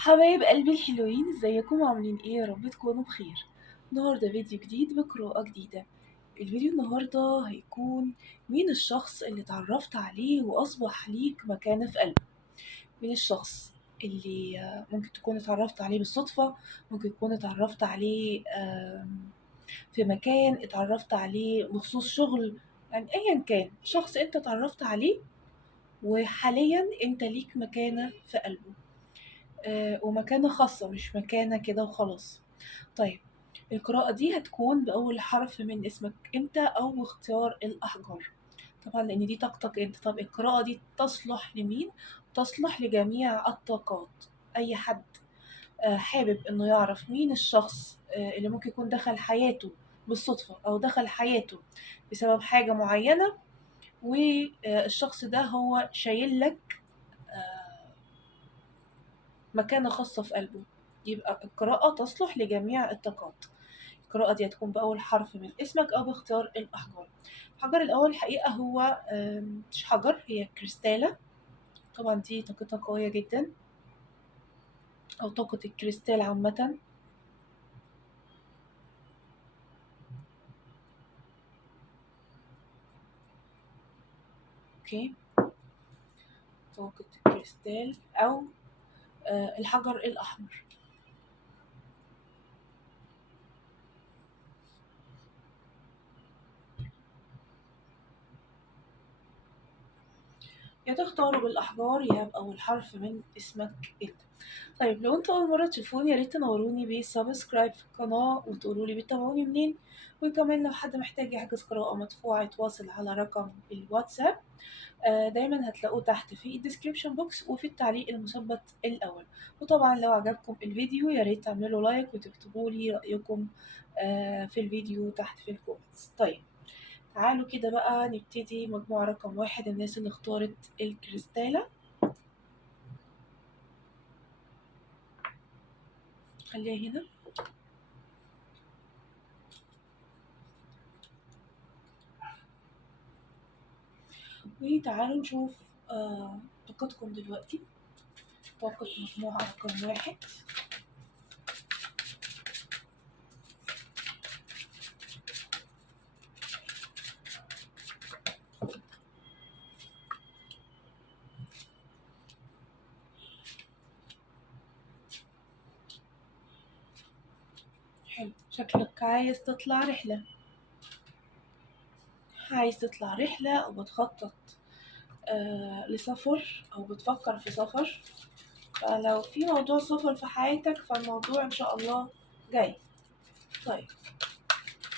حبايب قلبي الحلوين، ازيكم عاملين ايه؟ يا رب تكونوا بخير. النهارده فيديو جديد بقراءة جديدة. الفيديو النهارده هيكون مين الشخص اللي اتعرفت عليه واصبح ليك مكانة في قلبي. مين الشخص اللي ممكن تكون اتعرفت عليه بالصدفة، ممكن تكون اتعرفت عليه في مكان، اتعرفت عليه بخصوص شغل، يعني ايا كان شخص انت اتعرفت عليه وحاليا انت ليك مكانة في قلبه. ومكانة خاصة، مش مكانة كده وخلاص. طيب، القراءة دي هتكون بأول حرف من اسمك انت أو باختيار الأحجار، طبعا لأن دي طاقتك انت. طب القراءة دي تصلح لمين؟ تصلح لجميع الطاقات. أي حد حابب إنه يعرف مين الشخص اللي ممكن يكون دخل حياته بالصدفة أو دخل حياته بسبب حاجة معينة، والشخص ده هو شايل لك مكانة خاصة في قلبه، يبقى القراءة تصلح لجميع الطاقات. القراءة دي هتكون بأول حرف من اسمك أو باختيار الأحجار. الحجر الأول الحقيقة هو مش حجر، هي كريستالة. طبعا دي طاقتها قوية جدا، أو طاقة الكريستال عامة. أوكي، طاقة الكريستال أو الحجر الأحمر. يا تختاروا بالأحجار يا بأول حرف من اسمك انت. طيب، لو انتوا أول مرة تشوفوني ياريت تنوروني بسبسكرايب في القناة وتقولولي بتتابعوني منين. وكمان لو حد محتاج يحجز قراءة مدفوعة يتواصل على رقم الواتساب، دايما هتلاقوه تحت في الديسكريبشن بوكس وفي التعليق المثبت الأول. وطبعا لو عجبكم الفيديو ياريت تعملوا لايك وتكتبولي رأيكم في الفيديو تحت في الكومنتس. طيب، تعالوا كده بقى نبتدي. مجموعة رقم واحد، الناس اللي اختارت الكريستالة، خليها هنا. وتعالوا نشوف طاقتكم دلوقتي. طاقة مجموعة رقم واحد. حلو، شكلك عايز تطلع رحلة. عايز تطلع رحلة أو بتخطط لسفر أو بتفكر في سفر. فلو في موضوع سفر في حياتك فالموضوع إن شاء الله جاي. طيب،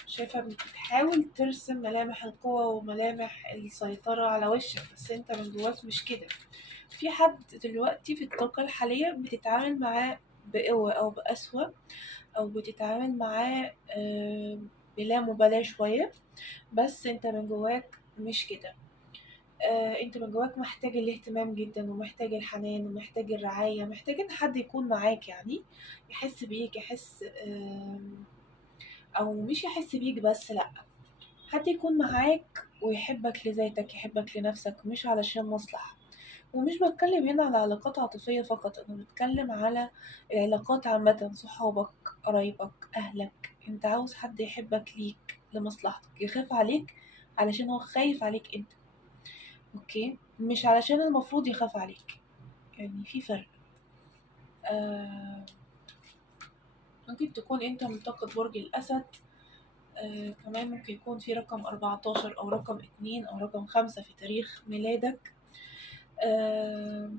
شايفة بتحاول ترسم ملامح القوة وملامح السيطرة على وشك، بس انت من جواك مش كده. في حد دلوقتي في الطاقة الحالية بتتعامل معاه بقوة أو بقسوة، أو بتتعامل معاه بلا مبالاة شوية، بس انت من جواك مش كده. انت من جواك محتاج الاهتمام جدا، ومحتاج الحنان، ومحتاج الرعاية، محتاج ان حد يكون معاك، يعني يحس بيك، يحس او مش يحس بيك بس، لا، حد يكون معاك ويحبك لذاتك، يحبك لنفسك، مش علشان مصلحة. ومش بتكلم هنا على علاقات عاطفية فقط، أنا بتكلم على العلاقات عامة، صحابك، قرايبك، أهلك. أنت عاوز حد يحبك ليك لمصلحتك، يخاف عليك علشان هو خايف عليك أنت. أوكي، مش علشان المفروض يخاف عليك، يعني في فرق. آه ممكن تكون أنت منطقة برج الأسد. كمان ممكن يكون في رقم 14 أو رقم 2 أو رقم 5 في تاريخ ميلادك. آه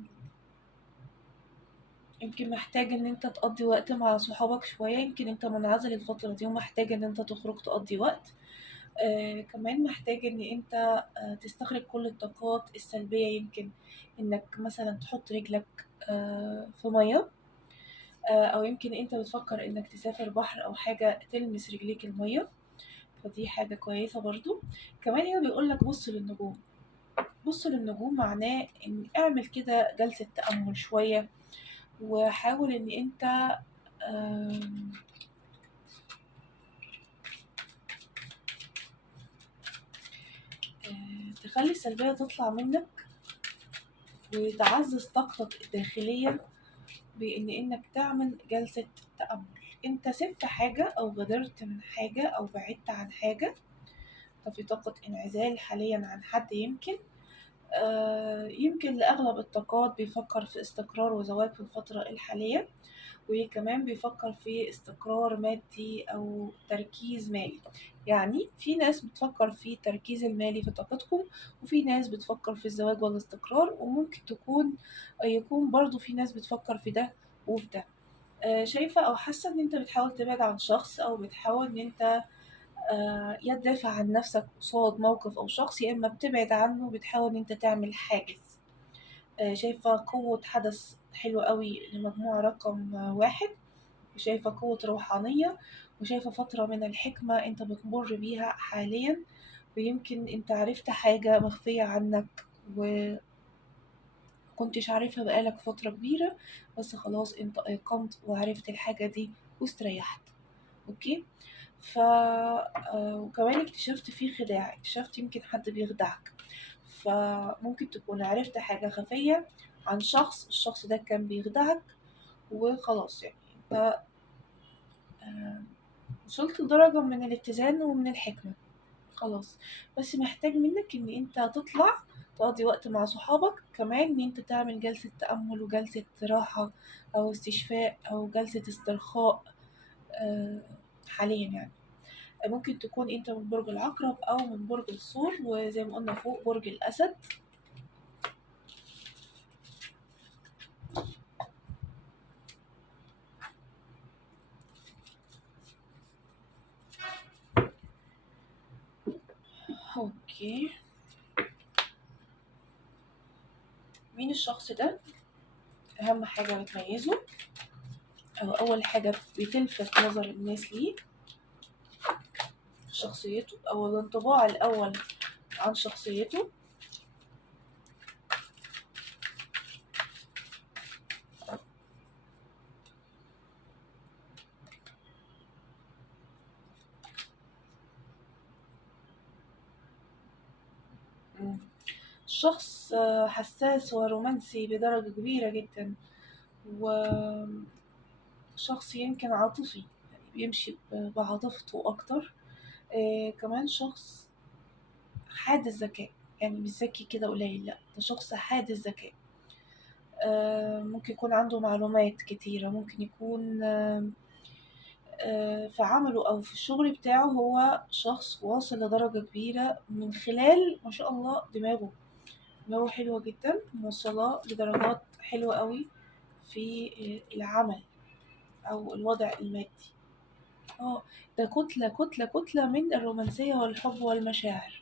يمكن محتاج ان انت تقضي وقت مع صحابك شوية، يمكن انت منعزل الفترة دي ومحتاج ان انت تخرج تقضي وقت. كمان محتاج ان انت تستخرج كل الطاقات السلبية. يمكن انك مثلا تحط رجلك في مية، او يمكن انت بتفكر انك تسافر بحر او حاجة تلمس رجليك المية، فدي حاجة كويسة برضو. كمان هنا بيقولك بص للنجوم. بص للنجوم معناه ان اعمل كده جلسة تأمل شوية، وحاول ان انت آم، تخلي السلبية تطلع منك، وتعزز طاقتك الداخلية إنك تعمل جلسة تأمل. أنت سبت حاجة أو غادرت من حاجة أو بعدت عن حاجة، ففي طاقة انعزال حاليا عن حد يمكن. يمكن لأغلب الطاقات بيفكر في استقرار وزواج في الفترة الحالية، وكمان بيفكر في استقرار مادي أو تركيز مالي. يعني في ناس بتفكر في التركيز المالي في طاقتكم، وفي ناس بتفكر في الزواج والاستقرار، وممكن يكون برضو في ناس بتفكر في ده وفي ده. شايفة أو حاسة إن أنت بتحاول تبعد عن شخص، أو بتحاول إن أنت يا تدافع عن نفسك قصاد موقف أو شخص، يا إما بتبعد عنه بتحاول إن أنت تعمل حاجز. شايفة قوة حدث حلو قوي لمجموعة رقم واحد، وشايفة قوة روحانية، وشايفة فترة من الحكمة أنت بتمر بيها حاليا، ويمكن أنت عرفت حاجة مخفية عنك ومكنتش عارفها بقالك فترة كبيرة، بس خلاص أنت أيقنت وعرفت الحاجة دي واستريحت. أوكي. وكمان اكتشفت فيه خداع، اكتشفت يمكن حد بيخدعك، فممكن تكون عرفت حاجة خفية عن شخص، الشخص ده كان بيخدعك، وخلاص يعني انت آه، وصلت لدرجة من الاتزان ومن الحكمة. خلاص، بس محتاج منك ان انت تطلع تقضي وقت مع صحابك، كمان ان انت تعمل جلسة تأمل وجلسة راحة او استشفاء او جلسة استرخاء آه، حاليا يعني. ممكن تكون انت من برج العقرب او من برج الثور، وزي ما قلنا فوق برج الاسد. اوكي. مين الشخص ده؟ اهم حاجة بتميزه او اول حاجة بتلفت نظر الناس ليه في شخصيته، او الانطباع الاول عن شخصيته. مم. شخص حساس ورومانسي بدرجة كبيرة جدا، وشخص يمكن عاطفي، يعني بيمشي بعاطفته أكتر. كمان شخص حاد الذكاء، يعني مش ذكي كده قليل، لأ ده شخص حاد الذكاء. ممكن يكون عنده معلومات كتيرة، ممكن يكون في عمله أو في الشغل بتاعه هو شخص واصل لدرجة كبيرة من خلال ما شاء الله دماغه حلوة جدا، موصلاه لدرجات حلوة قوي في العمل أو الوضع المادي. اه، ده كتلة كتلة كتلة من الرومانسية والحب والمشاعر.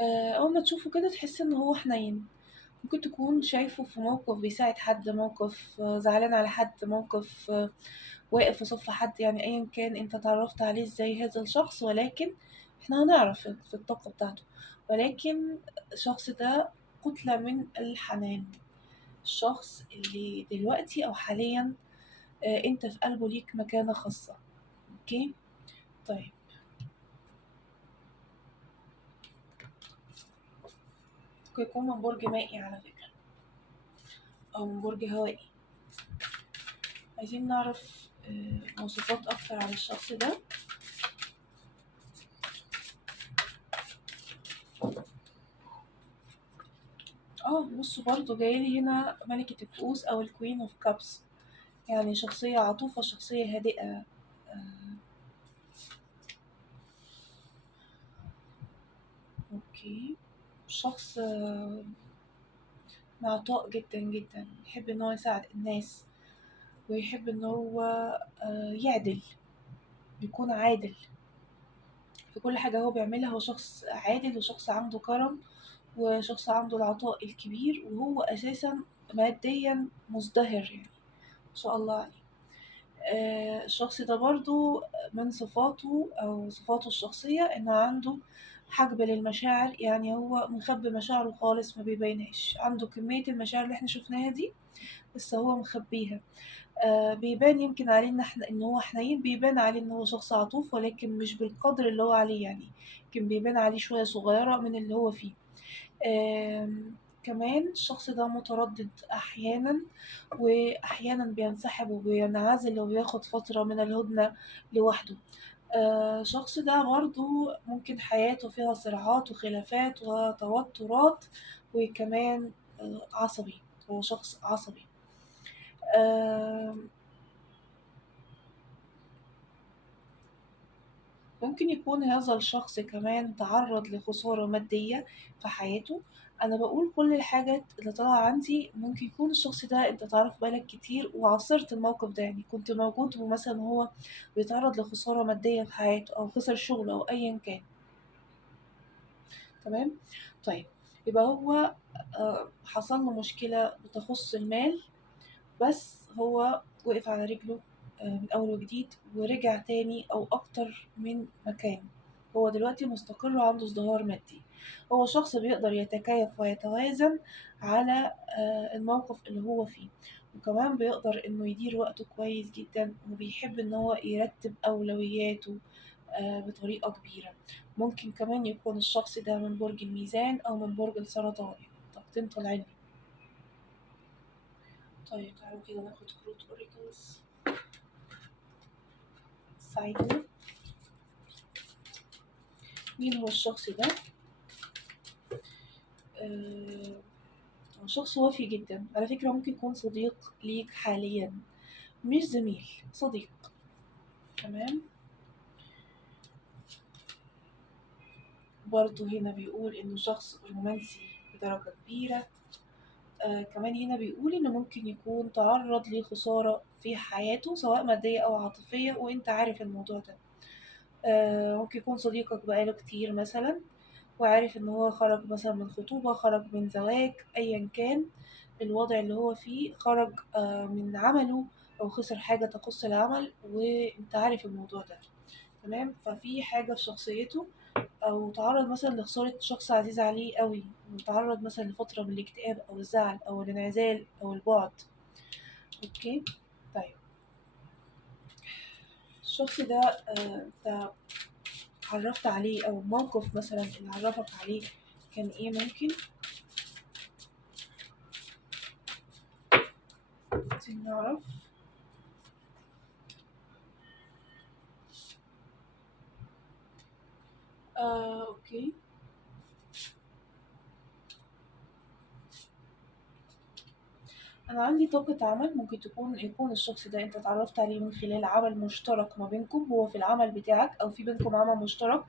أول ما تشوفه كده تحس إن هو حنين، ممكن تكون شايفه في موقف بيساعد حد، موقف زعلان على حد، موقف واقف في صف حد، يعني أيا كان انت اتعرفت عليه ازاي هذا الشخص، ولكن احنا هنعرف في الطاقة بتاعته. ولكن الشخص ده كتلة من الحنان، الشخص اللي دلوقتي أو حاليا انت في قلبه ليك مكانة خاصة. اوكي. طيب، ممكن يكون من برج مائي على فكرة، أو من برج هوائي. عايزين نعرف مواصفات أكتر عن الشخص ده. بصوا برضو جايلي هنا ملكة الكؤوس أو الكوين اوف كابس، يعني شخصية عطوفة، شخصية هادئة. آه، اوكي. شخص معطاء جدا جدا، يحب ان هو يساعد الناس، ويحب ان هو يعدل، يكون عادل في كل حاجة هو بيعملها. هو شخص عادل وشخص عنده كرم وشخص عنده العطاء الكبير، وهو أساسا ماديا مزدهر يعني، ما شاء الله عليه. الشخص ده برضو من صفاته أو صفاته الشخصية إنه عنده حجب للمشاعر، يعني هو مخبي مشاعره خالص، ما بيبينهاش، عنده كمية المشاعر اللي احنا شفناها دي بس هو مخبيها. بيبان يمكن عليه إن هو حنين، بيبان عليه إن هو شخص عطوف، ولكن مش بالقدر اللي هو عليه يعني، يمكن بيبان عليه شوية صغيرة من اللي هو فيه. كمان الشخص ده متردد أحيانا، وأحيانا بينسحب وبينعزل وبياخد فترة من الهدنة لوحده. الشخص ده برضو ممكن حياته فيها صراعات وخلافات وتوترات، وكمان عصبي، هو شخص عصبي. آه، ممكن يكون هذا الشخص كمان تعرض لخسارة مادية في حياته. أنا بقول كل الحاجات اللي طالعة عندي، ممكن يكون الشخص ده أنت تعرف بالك كتير وعاصرت الموقف ده، يعني كنت موجود ومثلا هو بيتعرض لخسارة مادية في حياته أو خسر شغله أو أيا كان. تمام. طيب، يبقى هو حصل له مشكلة بتخص المال، بس هو وقف على رجله من أول وجديد ورجع تاني أو أكتر من مكان. هو دلوقتي مستقر وعنده ازدهار مادي. هو شخص بيقدر يتكيف ويتوازن على الموقف اللي هو فيه، وكمان بيقدر إنه يدير وقته كويس جدا، وبيحب إن هو يرتب أولوياته بطريقة كبيرة. ممكن كمان يكون الشخص ده من برج الميزان أو من برج السرطان، طاقتين طالعين لي. طيب تعالوا كده ناخد كروت أوريكلز تساعدنا. مين هو الشخص ده؟ هو شخص وافي جدا على فكرة، ممكن يكون صديق ليك حاليا، مش زميل، صديق. تمام. برضه هنا بيقول إنه شخص رومانسي بدرجة كبيرة. كمان هنا بيقول إنه ممكن يكون تعرض لخسارة في حياته سواء مادية أو عاطفية، وإنت عارف الموضوع ده. ممكن يكون صديقك بقاله كتير مثلا، وعارف إن هو خرج مثلا من خطوبة، خرج من زواج، أيا كان الوضع اللي هو فيه، خرج من عمله أو خسر حاجة تخص العمل، وإنت عارف الموضوع ده. تمام. ففي حاجة في شخصيته، أو تعرض مثلا لخسارة شخص عزيز عليه قوي، وتعرض مثلا لفترة من الاكتئاب أو الزعل أو الانعزال أو البعد. أوكي. طيب، الشخص ده انت عرفت عليه، أو الموقف مثلا اللي عرفك عليه كان ايه؟ ممكن نعرف. اوكي. انا عندي طاقة عمل، ممكن يكون الشخص ده انت اتعرفت عليه من خلال عمل مشترك ما بينكم، هو في العمل بتاعك او في بينكم عمل مشترك،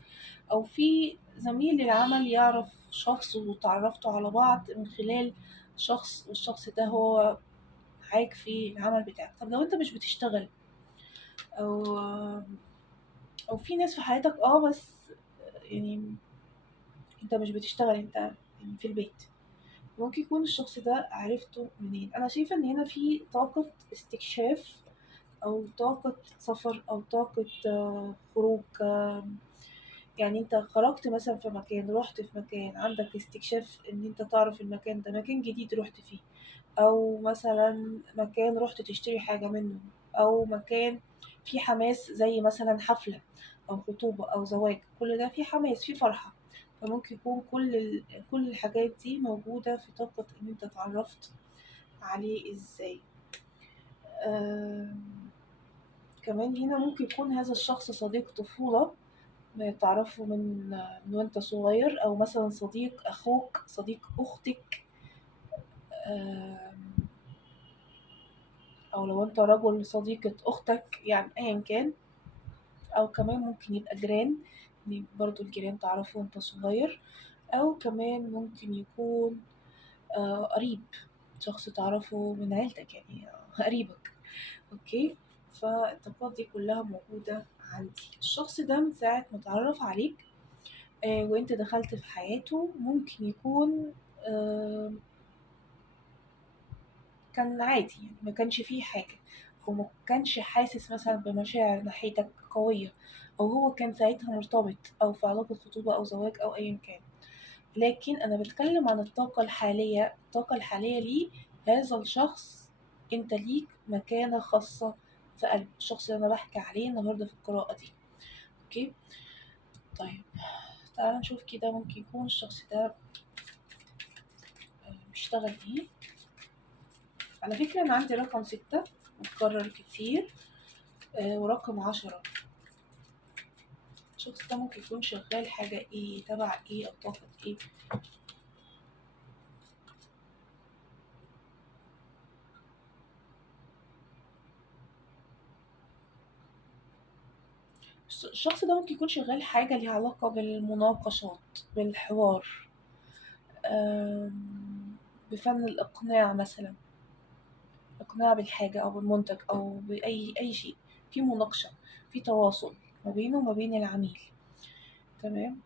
او في زميل للعمل يعرف شخص وتعرفتوا على بعض من خلال شخص، والشخص ده هو معاك في العمل بتاعك. طب لو انت مش بتشتغل، او او في ناس في حياتك بس يعني انت مش بتشتغل، انت يعني في البيت، ممكن يكون الشخص ده عرفته منين؟ انا شايفه ان هنا في طاقه استكشاف، او طاقه سفر، او طاقه خروج. يعني انت خرجت مثلا في مكان، رحت في مكان، عندك استكشاف ان انت تعرف المكان ده مكان جديد رحت فيه، او مثلا مكان رحت تشتري حاجه منه، او مكان فيه حماس زي مثلا حفله او خطوبه او زواج، كل ده فيه حماس، فيه فرحه. فممكن يكون كل الحاجات دي موجودة في طاقة إن أنت اتعرفت عليه إزاي. آم، كمان هنا ممكن يكون هذا الشخص صديق طفولة، تعرفه من وأنت صغير، أو مثلا صديق أخوك، صديق أختك. آم، أو لو أنت رجل صديقة أختك، يعني أيا كان. أو كمان ممكن يبقى جيران، يعني برضو الجيران تعرفه وأنت صغير. أو كمان ممكن يكون قريب، شخص تعرفه من عيلتك، يعني قريبك. اوكي. فالطاقات دي كلها موجودة عندي. الشخص ده من ساعة ما اتعرف عليك وانت دخلت في حياته، ممكن يكون آه كان عادي، يعني ما كانش فيه حاجة، هو ما كانش حاسس مثلا بمشاعر ناحيتك قوية، أو هو كان ساعتها مرتبط أو في علاقة خطوبة أو زواج أو أيا كان. لكن أنا بتكلم عن الطاقة الحالية. الطاقة الحالية ليه هذا الشخص، أنت ليك مكانة خاصة في قلب الشخص اللي أنا بحكي عليه النهاردة في القراءة دي. أوكي. طيب، تعالى نشوف كده، ممكن يكون الشخص ده بيشتغل ايه. على فكرة انا عندي رقم 6 متكرر كتير، ورقم 10. الشخص ده ممكن يكون شغال حاجة ايه، تبع ايه، او طاقة ايه. الشخص ده ممكن يكون شغال حاجة ليها علاقة بالمناقشات، بالحوار، بفن الإقناع مثلا، إقناع بالحاجة أو بالمنتج أو بأي شيء، في مناقشة، في تواصل ما بينه وما بين العميل. تمام.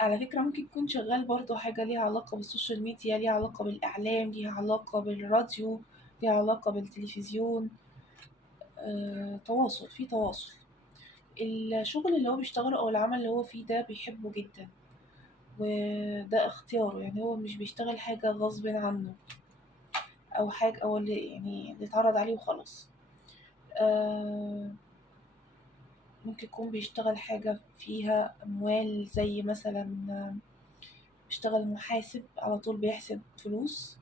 على فكرة ممكن يكون شغال برضو حاجة ليها علاقة بالسوشيال ميديا، ليها علاقة بالإعلام، ليها علاقة بالراديو، ليها علاقة بالتلفزيون. تواصل، في تواصل. الشغل اللي هو بيشتغله أو العمل اللي هو فيه ده بيحبه جدا، وده اختياره، يعني هو مش بيشتغل حاجة غصب عنه، أو حاجة أو اللي اتعرض عليه وخلاص. آه ممكن يكون بيشتغل حاجة فيها أموال، زي مثلا بيشتغل محاسب على طول بيحسب فلوس.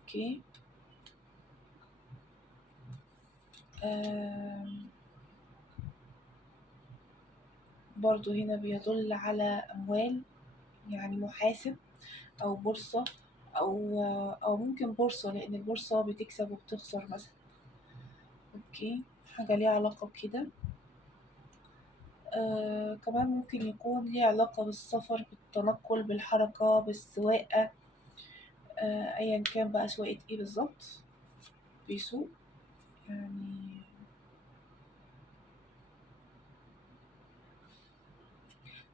اوكي. آه برضو هنا بيدل على أموال، يعني محاسب أو بورصة، أو ممكن بورصة، لأن البورصة بتكسب وبتخسر مثلا. اوكي، حاجة ليها علاقة بكده. كمان ممكن يكون ليه علاقة بالسفر، بالتنقل، بالحركة، بالسواقة. أيا كان بقى سواقة ايه بالظبط بيسوق يعني.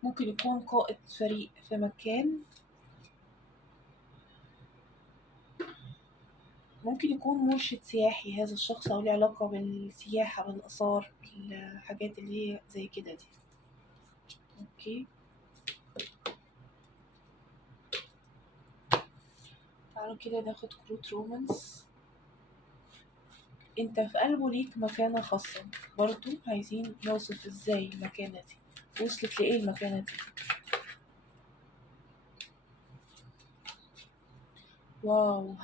ممكن يكون قائد فريق في مكان. ممكن يكون مرشد سياحي هذا الشخص، أو ليه علاقة بالسياحة، بالآثار، بالحاجات اللي هي زي كده دي. اوكي، تعالوا كده ناخد كروت رومانس. انت في قلبه ليك مكانة خاصة، برضو عايزين نوصف ازاي المكانة دي، وصلت لإيه المكانة دي. واو.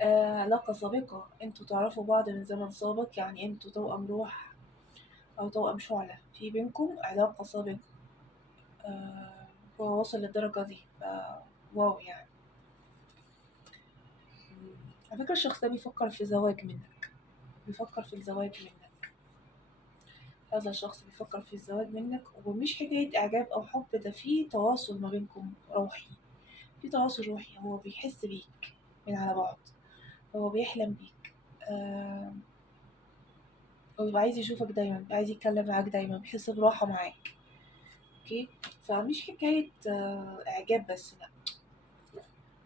علاقة سابقة، انتوا تعرفوا بعض من زمن سابق، يعني انتوا توأم روح أو توأم شعلة، في بينكم علاقة سابقة. آه هو وصل للدرجة دي واو يعني. على فكرة الشخص ده بيفكر في زواج منك، بيفكر في الزواج منك. هذا الشخص بيفكر في الزواج منك، ومش حكاية إعجاب أو حب، ده في تواصل ما بينكم روحي، في تواصل روحي. هو بيحس بيك من على بعد، هو بيحلم بيك. آه هو بيبقى عايز يشوفك دايما، بيبقى عايز يتكلم معاك دايما، بيحس براحة معاك. اوكي، فمش حكاية إعجاب بس، لأ،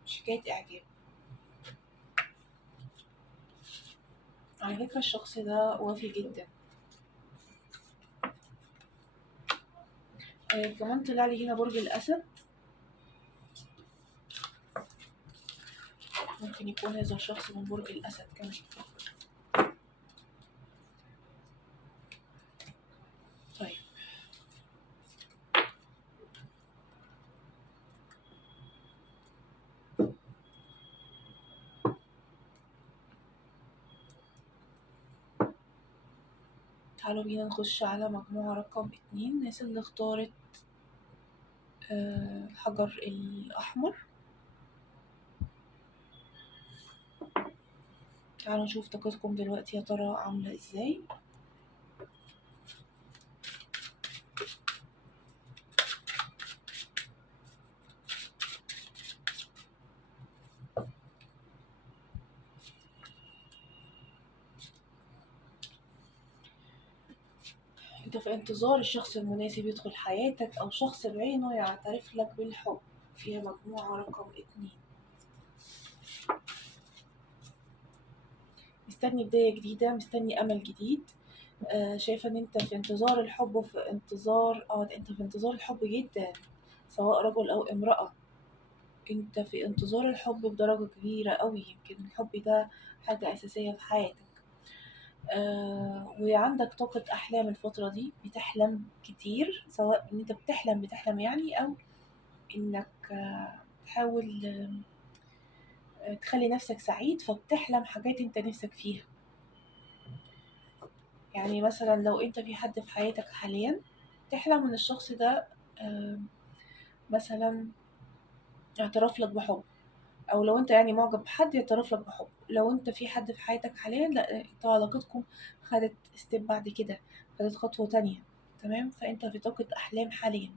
مش حكاية إعجاب. على فكرة الشخص ده وافي جدا. كمان طلع لي هنا برج الأسد، ممكن يكون هذا الشخص من برج الأسد كمان. طيب، تعالوا بينا نخش على مجموعة رقم 2، الناس اللي اختارت الحجر الأحمر. تعالوا نشوف طاقتكم دلوقتي يا ترى عاملة ازاي. انت في انتظار الشخص المناسب يدخل حياتك، أو شخص بعينه يعترف لك بالحب، فيها مجموعة رقم 2. مستني بداية جديدة، مستني أمل جديد. شايفة ان انت في انتظار الحب، وفي انتظار انت في انتظار الحب جدا، سواء رجل او امرأة. انت في انتظار الحب بدرجة كبيرة قوي، يمكن الحب ده حاجة اساسية في حياتك. وعندك طاقة احلام الفترة دي، بتحلم كتير، سواء ان انت بتحلم يعني، او انك تحاول تخلي نفسك سعيد، فبتحلم حاجات انت نفسك فيها. يعني مثلا لو انت في حد في حياتك حاليا، تحلم ان الشخص ده مثلا اعترف لك بحب، او لو انت يعني معجب بحد يعترف لك بحب. لو انت في حد في حياتك حاليا، لا انت علاقتكم خدت ستيب بعد كده، خدت خطوة تانية. تمام، فانت في طاقة احلام حاليا.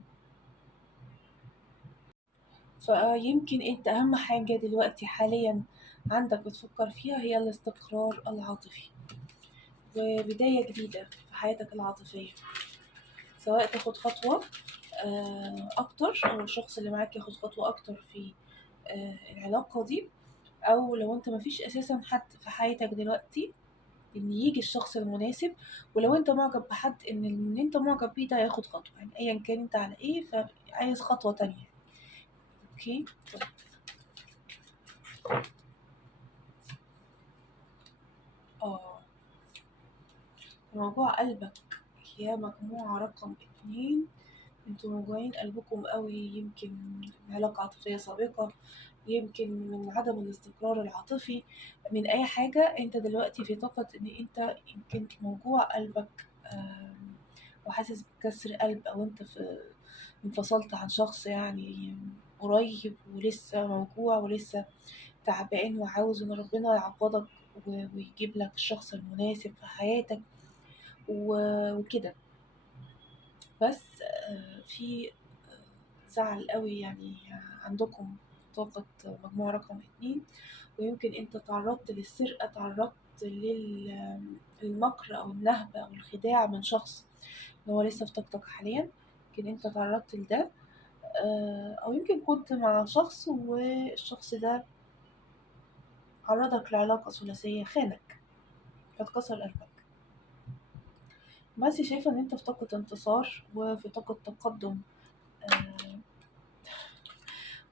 فيمكن انت اهم حاجة دلوقتي حاليا عندك بتفكر فيها هي الاستقرار العاطفي، وبداية جديدة في حياتك العاطفية، سواء تاخد خطوة أكتر، أو الشخص اللي معاك ياخد خطوة أكتر في العلاقة دي، أو لو أنت مفيش أساسا حد في حياتك دلوقتي، إن يجي الشخص المناسب. ولو أنت معجب بحد، إن اللي أنت معجب بيه ده ياخد خطوة، يعني أيا كان أنت على إيه، فعايز خطوة تانية. أوكي. آه موضوع قلبك يا مجموعة رقم 2، انتوا موجوعين قلبكم قوي، يمكن من علاقة عاطفية سابقة، يمكن من عدم الاستقرار العاطفي، من أي حاجة. انت دلوقتي في طاقة ان انت يمكن موجوع قلبك، وحاسس بكسر قلب، او انت في انفصلت عن شخص يعني قريب، ولسه موجوع ولسه تعبان، وعاوز ان ربنا يعوضك ويجيب لك الشخص المناسب في حياتك وكده. بس في زعل قوي يعني عندكم طاقة مجموعة رقم 2. ويمكن انت تعرضت للسرقة، تعرضت للمكر أو النهب أو الخداع من شخص إن هو لسه في طاقتك حاليا. يمكن انت تعرضت لده، أو يمكن كنت مع شخص والشخص ده عرضك لعلاقة ثلاثية، خانك، فاتكسر قلبك. بس شايفة ان انت في طاقة انتصار وفي طاقة تقدم، آه،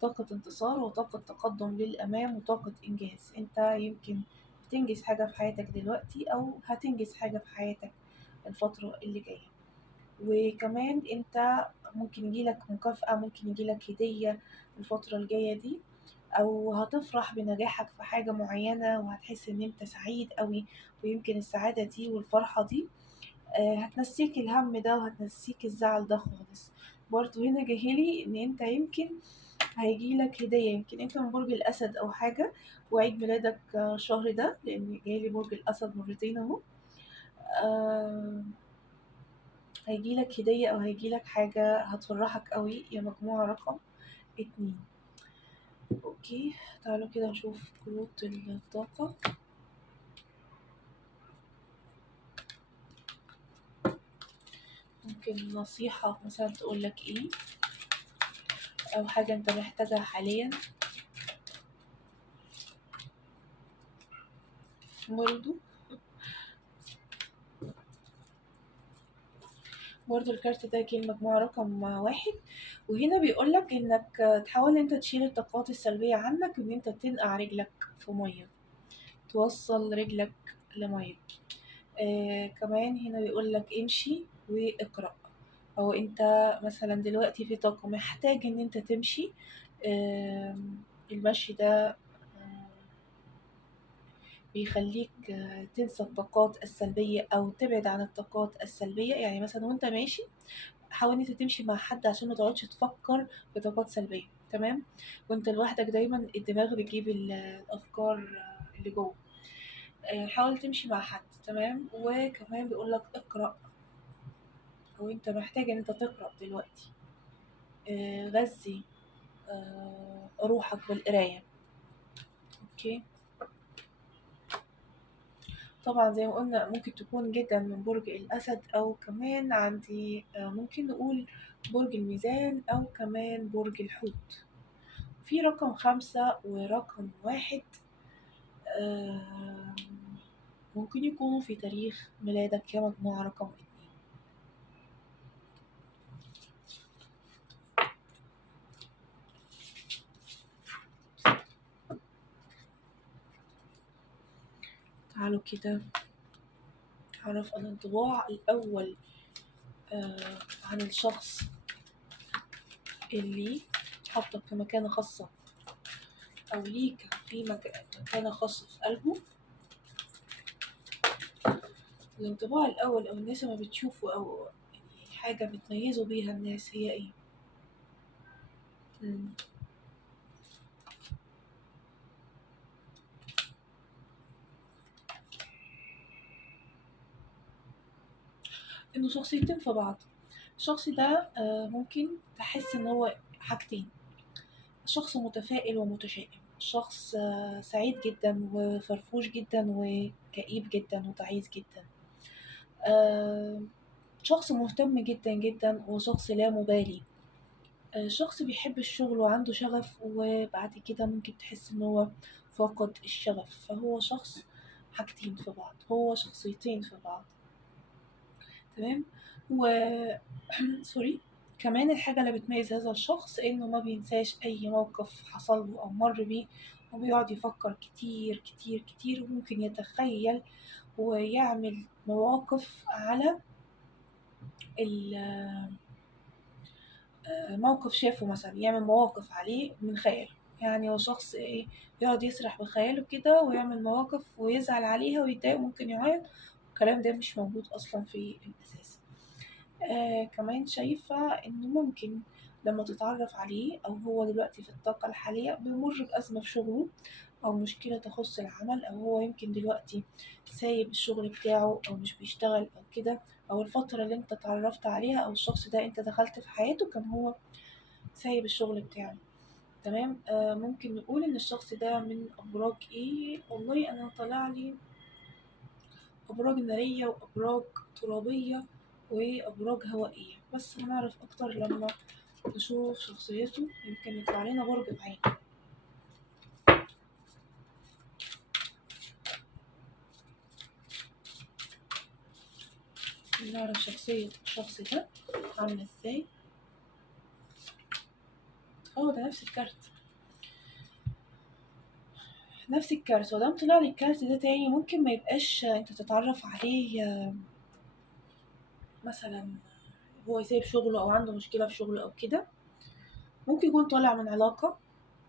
طاقة انتصار وطاقة تقدم للأمام وطاقة إنجاز. أنت يمكن بتنجز حاجة في حياتك دلوقتي، أو هتنجز حاجة في حياتك الفترة اللي جاية. وكمان أنت ممكن يجيلك مكافأة، ممكن يجيلك هدية الفترة الجاية دي، أو هتفرح بنجاحك في حاجة معينة وهتحس إن أنت سعيد قوي. ويمكن السعادة دي والفرحة دي هتنسيك الهم ده وهتنسيك الزعل ده خالص. برضو هنا جاهلي إن أنت يمكن هيجيلك هدية، يمكن انت من برج الأسد أو حاجة، وعيد ميلادك الشهر ده، لأن جايلي برج الأسد مرتين اهو. آه، هيجيلك هدية أو هيجيلك حاجة هتفرحك قوي يا مجموعة رقم 2. اوكي، تعالوا كده نشوف كروت الطاقة. ممكن نصيحة مثلا تقولك ايه، أو حاجة انت محتاجها حاليا. برضو الكارت ده جه المجموعة رقم 1. وهنا بيقولك انك تحاول انت تشيل الطاقات السلبية عنك، ان انت تنقع رجلك في مية، توصل رجلك لمية. كمان هنا بيقولك امشي واقرأ، او انت مثلا دلوقتي في طاقة محتاج ان انت تمشي. المشي ده بيخليك تنسى الطاقات السلبية أو تبعد عن الطاقات السلبية. يعني مثلا وانت ماشي حاول ان انت تمشي مع حد عشان ما تقعدش تفكر في طاقات سلبية. تمام، وانت لوحدك دايما الدماغ بيجيب الافكار اللي جوه. حاول تمشي مع حد. تمام، وكمان بيقولك اقرأ، وانت محتاج ان انت تقرأ دلوقتي. غذي روحك بالقراية. اوكي. طبعا زي ما قلنا ممكن تكون جدا من برج الأسد، أو كمان عندي ممكن نقول برج الميزان، أو كمان برج الحوت. في رقم 5 ورقم 1 آه، ممكن يكونوا في تاريخ ميلادك يا مجموعة رقم 2. تعالوا كده نعرف الانطباع الأول عن الشخص اللي حاطك في مكانة خاصة أو ليك في مكانة خاصة في قلبه. الانطباع الأول أو الناس لما بتشوفه أو يعني حاجة بتميزه بيها الناس هي ايه؟ مم. إنه شخصيتين في بعض. الشخص ده ممكن تحس إن هو حاجتين: شخص متفائل ومتشائم، شخص سعيد جدا وفرفوش جدا وكئيب جدا وتعيس جدا، آه، شخص مهتم جدا جدا وشخص لا مبالي، شخص بيحب الشغل وعنده شغف وبعد كده ممكن تحس ان هو فاقد الشغف. فهو شخص حاجتين في بعض، هو شخصيتين في بعض. تمام. و سوري. كمان الحاجة اللي بتميز هذا الشخص إنه ما بينساش أي موقف حصل له أو مر بيه، وبيقعد يفكر كتير كتير كتير، وممكن يتخيل ويعمل مواقف على موقف شافه، مثلا يعمل مواقف عليه من خياله. يعني هو شخص ايه، يقعد يسرح بخياله كده ويعمل مواقف ويزعل عليها ويتضايق وممكن يعيط. الكلام ده مش موجود أصلا في الأساس. كمان شايفة إنه ممكن لما تتعرف عليه أو هو دلوقتي في الطاقة الحالية بيمر بأزمة في شغله أو مشكلة تخص العمل، أو هو يمكن دلوقتي سايب الشغل بتاعه أو مش بيشتغل أو كده، أو الفترة اللي انت اتعرفت عليها أو الشخص ده انت دخلت في حياته كان هو سايب الشغل بتاعه. تمام. ممكن نقول إن الشخص ده من أبراج ايه. والله أنا طلع لي أبراج نارية وأبراج ترابية وأبراج هوائية، بس هنعرف أكتر لما نشوف شخصيته، يمكن يطلع لنا برج بعين نعرف شخصية الشخص ده عاملة ازاي. ده نفس الكارت، نفس الكارت. ودام طلع لي الكارت ده تاني ممكن ما يبقاش انت تتعرف عليه مثلا هو يسيب شغله أو عنده مشكلة في شغله أو كده. ممكن يكون طالع من علاقة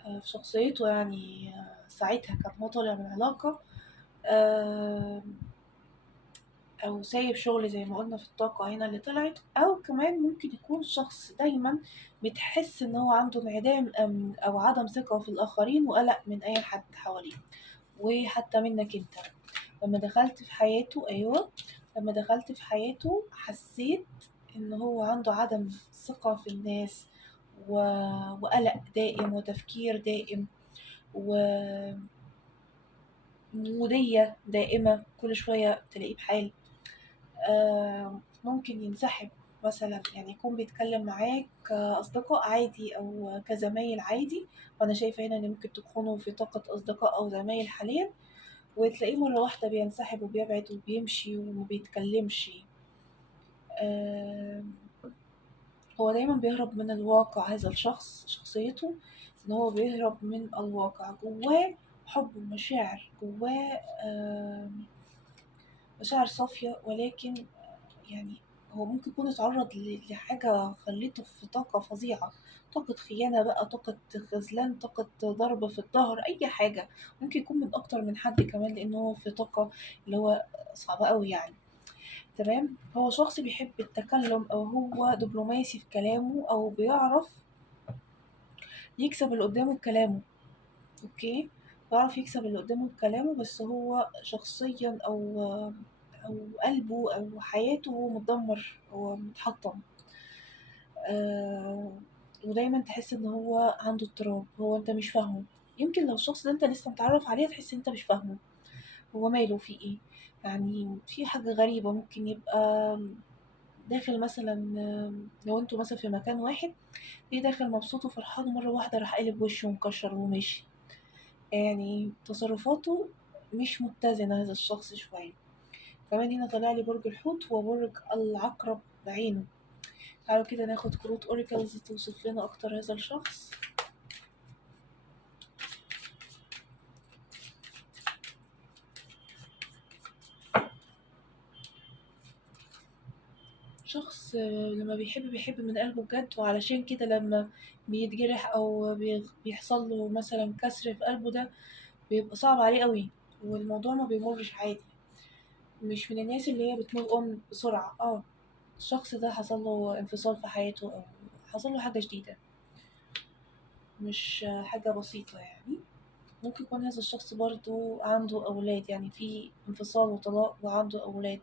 في شخصيته، يعني ساعتها كان هو طالع من علاقة، آه، أو سايب شغل زي ما قلنا في الطاقة هنا اللي طلعت. أو كمان ممكن يكون شخص دايما بتحس إن هو عنده انعدام أمن أو عدم ثقة في الآخرين وقلق من أي حد حواليه وحتى منك أنت. لما دخلت في حياته، أيوة، لما دخلت في حياته حسيت إن هو عنده عدم ثقة في الناس وقلق دائم وتفكير دائم ومودية دائمة، كل شوية تلاقيه بحال. ممكن ينسحب مثلا، يعني يكون بيتكلم معاك كأصدقاء عادي أو كزمايل عادي، وأنا شايفة هنا إن ممكن تكونوا في طاقة أصدقاء أو زمايل حاليا، وتلاقيه مرة واحدة بينسحب وبيبعد وبيمشي ومبيتكلمش. آه، هو دايما بيهرب من الواقع. هذا الشخص شخصيته إن هو بيهرب من الواقع. جواه حب ومشاعر، جواه مشاعر صافية، ولكن يعني هو ممكن يكون اتعرض لحاجة خلّيته في طاقة فظيعة، طاقة خيانة بقى، طاقة خذلان، طاقة ضرب في الضهر، أي حاجة. ممكن يكون من أكتر من حد كمان لإن هو في طاقة اللي هو صعبة أوي يعني. تمام. هو شخص بيحب التكلُّم أو هو دبلوماسي في كلامه أو بيعرف يكسب اللي قدّامه بكلامه. أوكي. بيعرف يكسب اللي قدّامه بكلامه، بس هو شخصيًا أو قلبه أو حياته متدمّر، هو متحطّم. آه، ودايما تحس ان هو عنده اضطراب، هو انت مش فاهمه. يمكن لو الشخص ده انت لسه متعرف عليه تحس انت مش فاهمه، هو ماله في ايه. يعني في حاجة غريبة، ممكن يبقى داخل مثلا، لو انتوا مثلا في مكان واحد، ليه داخل مبسوط وفرحان مرة واحدة راح قلب وشه ومكشر ومشي. يعني تصرفاته مش متزنة هذا الشخص شوية. كمان هنا طلع لي برج الحوت وبرج العقرب بعينه. تعالوا كده ناخد كروت أوريكلز توصف لنا أكتر هذا الشخص. شخص لما بيحب من قلبه بجد، وعلشان كده لما بيتجرح أو بيحصل له مثلا كسر في قلبه، ده بيبقى صعب عليه قوي، والموضوع ما بيمرش عادي. مش من الناس اللي هي بتموف اون بسرعة. الشخص ده حصل له انفصال في حياته، أو حصل له حاجة جديدة، مش حاجة بسيطة يعني. ممكن يكون هذا الشخص برضو عنده أولاد، يعني في انفصال وطلاق وعنده أولاد.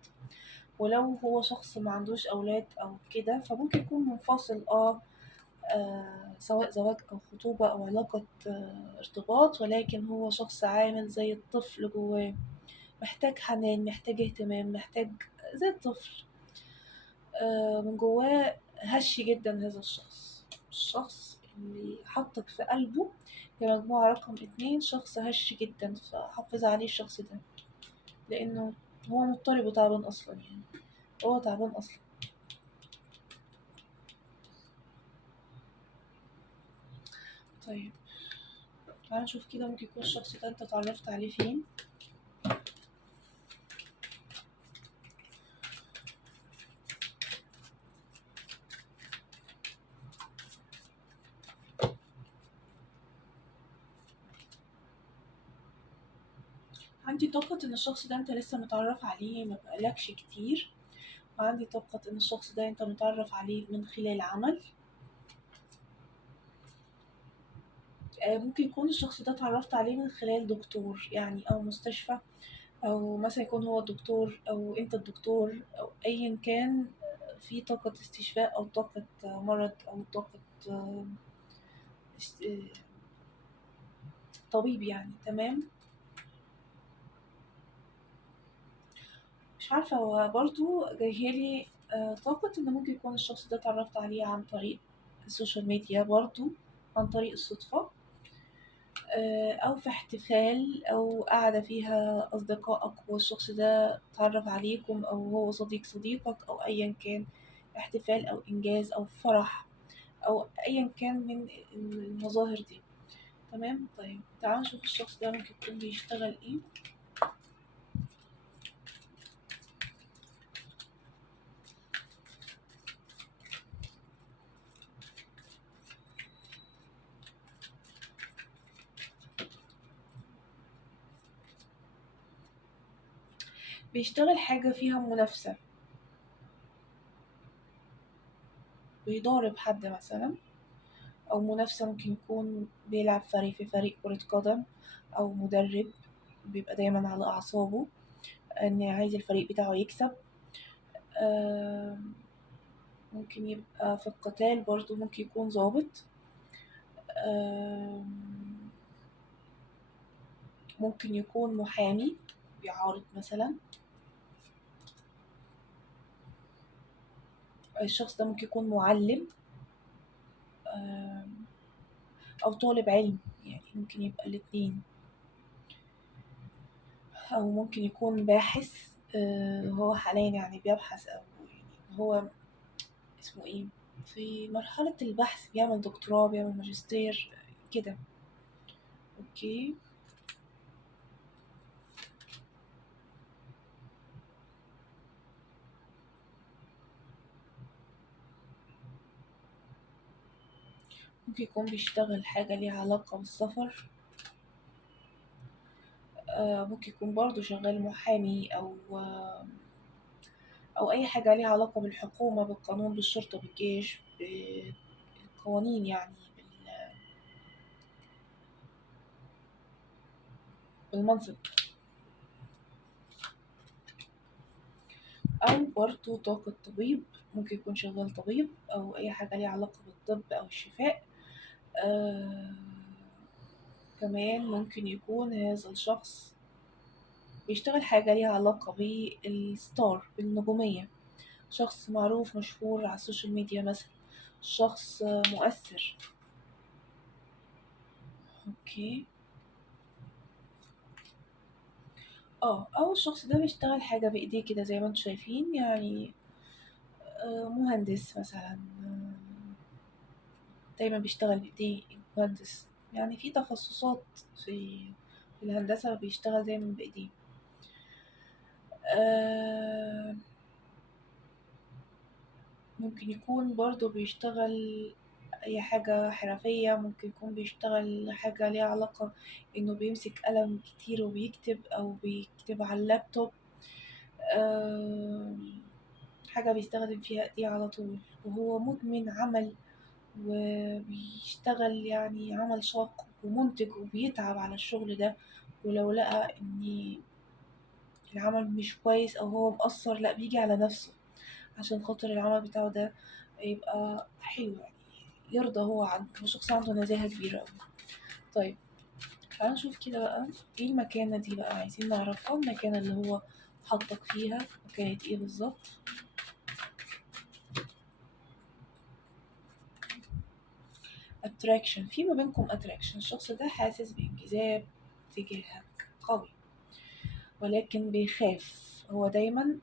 ولو هو شخص ما عندوش أولاد أو كده، فممكن يكون منفصل سواء زواج أو خطوبة أو علاقة ارتباط، ولكن هو شخص عامل زي الطفل جواه، محتاج حنان، محتاج اهتمام، محتاج زي الطفل. من جواه هش جدا هذا الشخص اللي حطك في قلبه. يا مجموعة رقم 2، شخص هش جدا، فحافظ عليه الشخص ده، لأنه هو مضطرب وتعبان أصلا يعني، هو تعبان أصلا. طيب، تعالى نشوف كده، ممكن يكون الشخص ده انت اتعرفت عليه فين. عندي طاقة ان الشخص ده انت لسه متعرف عليه ما بقالكش كتير، وعندي طاقة ان الشخص ده انت متعرف عليه من خلال عمل. ممكن يكون الشخص ده اتعرفت عليه من خلال دكتور يعني، او مستشفى، او مثلا يكون هو الدكتور او انت الدكتور او ايا كان. في طاقة استشفاء او طاقة مرض او طاقة آه، است- آه، طبيب يعني. تمام. مش عارفة، هو برضو جايلي طاقة ان ممكن يكون الشخص ده اتعرفت عليه عن طريق السوشيال ميديا برضو، عن طريق الصدفة، أو في احتفال أو قاعدة فيها أصدقائك والشخص ده اتعرف عليكم، أو هو صديق صديقك أو أيا كان، احتفال أو إنجاز أو فرح أو أيا كان من المظاهر دي. تمام. طيب، تعالوا نشوف الشخص ده ممكن يكون بيشتغل ايه. بيشتغل حاجة فيها منافسة، بيضارب حد مثلا، أو منافسة. ممكن يكون بيلعب في فريق كرة قدم، أو مدرب بيبقى دايما على أعصابه إن عايز الفريق بتاعه يكسب. آم، ممكن يبقى في القتال برضو، ممكن يكون ضابط. آم، ممكن يكون محامي بيعارض مثلا. الشخص ده ممكن يكون معلم، آم، أو طالب علم، يعني ممكن يبقى الاتنين. أو ممكن يكون باحث، هو حاليا يعني بيبحث، أو يعني هو اسمه ايه، في مرحلة البحث، بيعمل دكتوراه، بيعمل ماجستير كده. اوكي. ممكن يكون بيشتغل حاجة ليها علاقة بالسفر. ممكن يكون برضه شغال محامي، أو أي حاجة ليها علاقة بالحكومة، بالقانون، بالشرطة، بالجيش، بالقوانين يعني، بالمنصب. أو برضه طاقة طبيب، ممكن يكون شغال طبيب، أو أي حاجة ليها علاقة بالطب أو الشفاء. آه كمان ممكن يكون هذا الشخص بيشتغل حاجة ليها علاقة بالستار، بالنجومية، شخص معروف مشهور على السوشيال ميديا مثلا، شخص مؤثر. اوكي. او الشخص ده بيشتغل حاجة بايديه كده زي ما انتم شايفين يعني. مهندس مثلا، دايما بيشتغل بايديه. مهندس يعني في تخصصات في في الهندسة بيشتغل دايما بايديه. آه، ممكن يكون برضه بيشتغل أي حاجة حرفية، ممكن يكون بيشتغل حاجة ليها علاقة إنه بيمسك قلم كتير وبيكتب أو بيكتب على اللابتوب. آم، حاجة بيستخدم فيها ايديه على طول، وهو مدمن عمل وبيشتغل يعني عمل شاق ومنتج وبيتعب على الشغل ده. ولو لقى ان العمل مش كويس او هو مقصر، لا بيجي على نفسه عشان خاطر العمل بتاعه ده يبقى حلو يعني، يرضى. هو شخص عنده نزاهة كبيرة أوي. طيب تعالى نشوف كده بقى ايه المكانة دي بقى، عايزين نعرفها. المكانة اللي هو حطك فيها مكانة ايه بالظبط؟ attraction، في ما بينكم attraction، الشخص ده حاسس بانجذاب تجاهك قوي، ولكن بيخاف. هو دايما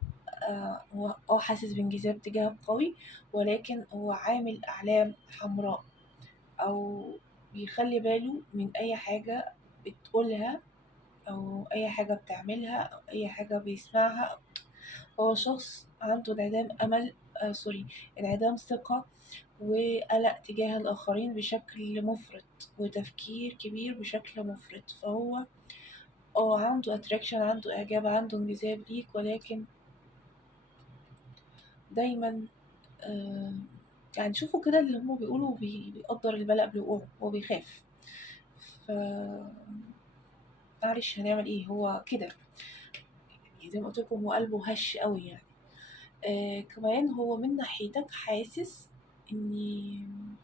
هو حاسس بانجذاب تجاهك قوي، ولكن هو عامل أعلام حمراء، أو بيخلي باله من أي حاجة بتقولها أو أي حاجة بتعملها أو أي حاجة بيسمعها. هو شخص عنده انعدام أمل، سوري، انعدام ثقة وقلق تجاه الآخرين بشكل مفرط، وتفكير كبير بشكل مفرط. فهو عنده attraction، عنده إعجاب، عنده انجذاب ليك، ولكن دايما آه يعني شوفوا كده اللي هما بيقولوا بيقدر البلاء بوقوعه، هو بيخاف. ف معلش هنعمل ايه، هو كده يعني، زي ما قلت لكم هو قلبه هش قوي يعني. كمان هو من ناحيتك حاسس ان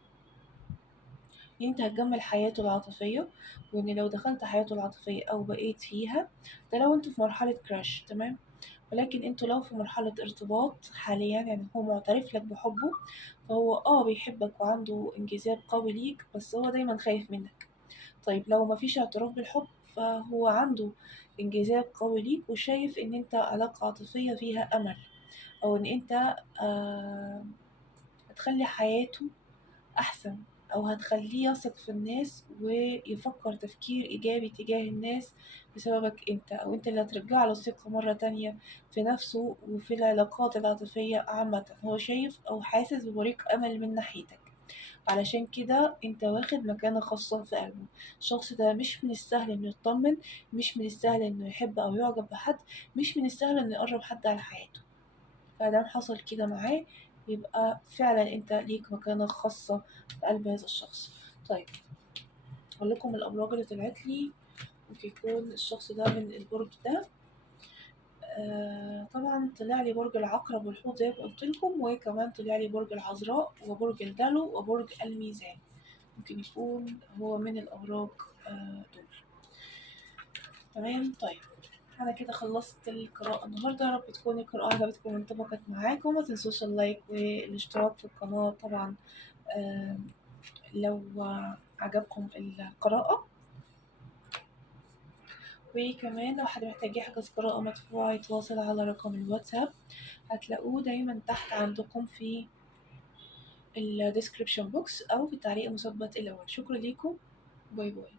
انت هتجمل حياته العاطفية، وان لو دخلت حياته العاطفية او بقيت فيها، ده لو انتوا في مرحلة كراش، تمام. ولكن انتوا لو في مرحلة ارتباط حاليا، يعني هو معترف لك بحبه، فهو بيحبك وعنده انجذاب قوي ليك، بس هو دايما خايف منك. طيب لو مفيش اعتراف بالحب، فهو عنده انجذاب قوي ليك وشايف ان انت علاقة عاطفية فيها امل، او ان انت هتخلي حياته احسن، او هتخليه يثق في الناس ويفكر تفكير ايجابي تجاه الناس بسببك انت، او انت اللي هترجع له الثقة مرة تانية في نفسه وفي العلاقات العاطفية عامة. هو شايف او حاسس ببريق امل من ناحيتك، علشان كده انت واخد مكانة خاصة في قلبه. الشخص ده مش من السهل انه يطمن، مش من السهل انه يحب او يعجب بحد، مش من السهل انه يقرب حد على حياته. فدام حصل كده معاه، يبقى فعلا انت ليك مكانة خاصة في قلب هذا الشخص. طيب اقول لكم الابراج اللي طلعت لي. ممكن يكون الشخص ده من البرج ده. طبعا طلع لي برج العقرب والحوت زي ما قلت لكم، وكمان طلع لي برج العذراء وبرج الدلو وبرج الميزان. ممكن يكون هو من الابراج دول. تمام. طيب انا كده خلصت القراءة النهاردة، يا رب تكون القراءة عجبتكم وانطبقت معاكم. وما تنسوش اللايك والاشتراك في القناة طبعا لو عجبكم القراءة. وكمان لو حد محتاج يحجز قراءة مدفوعة يتواصل على رقم الواتساب، هتلاقوه دايما تحت عندكم في الديسكريبشن بوكس أو في التعليق المثبت الأول. شكرا ليكم، باي باي.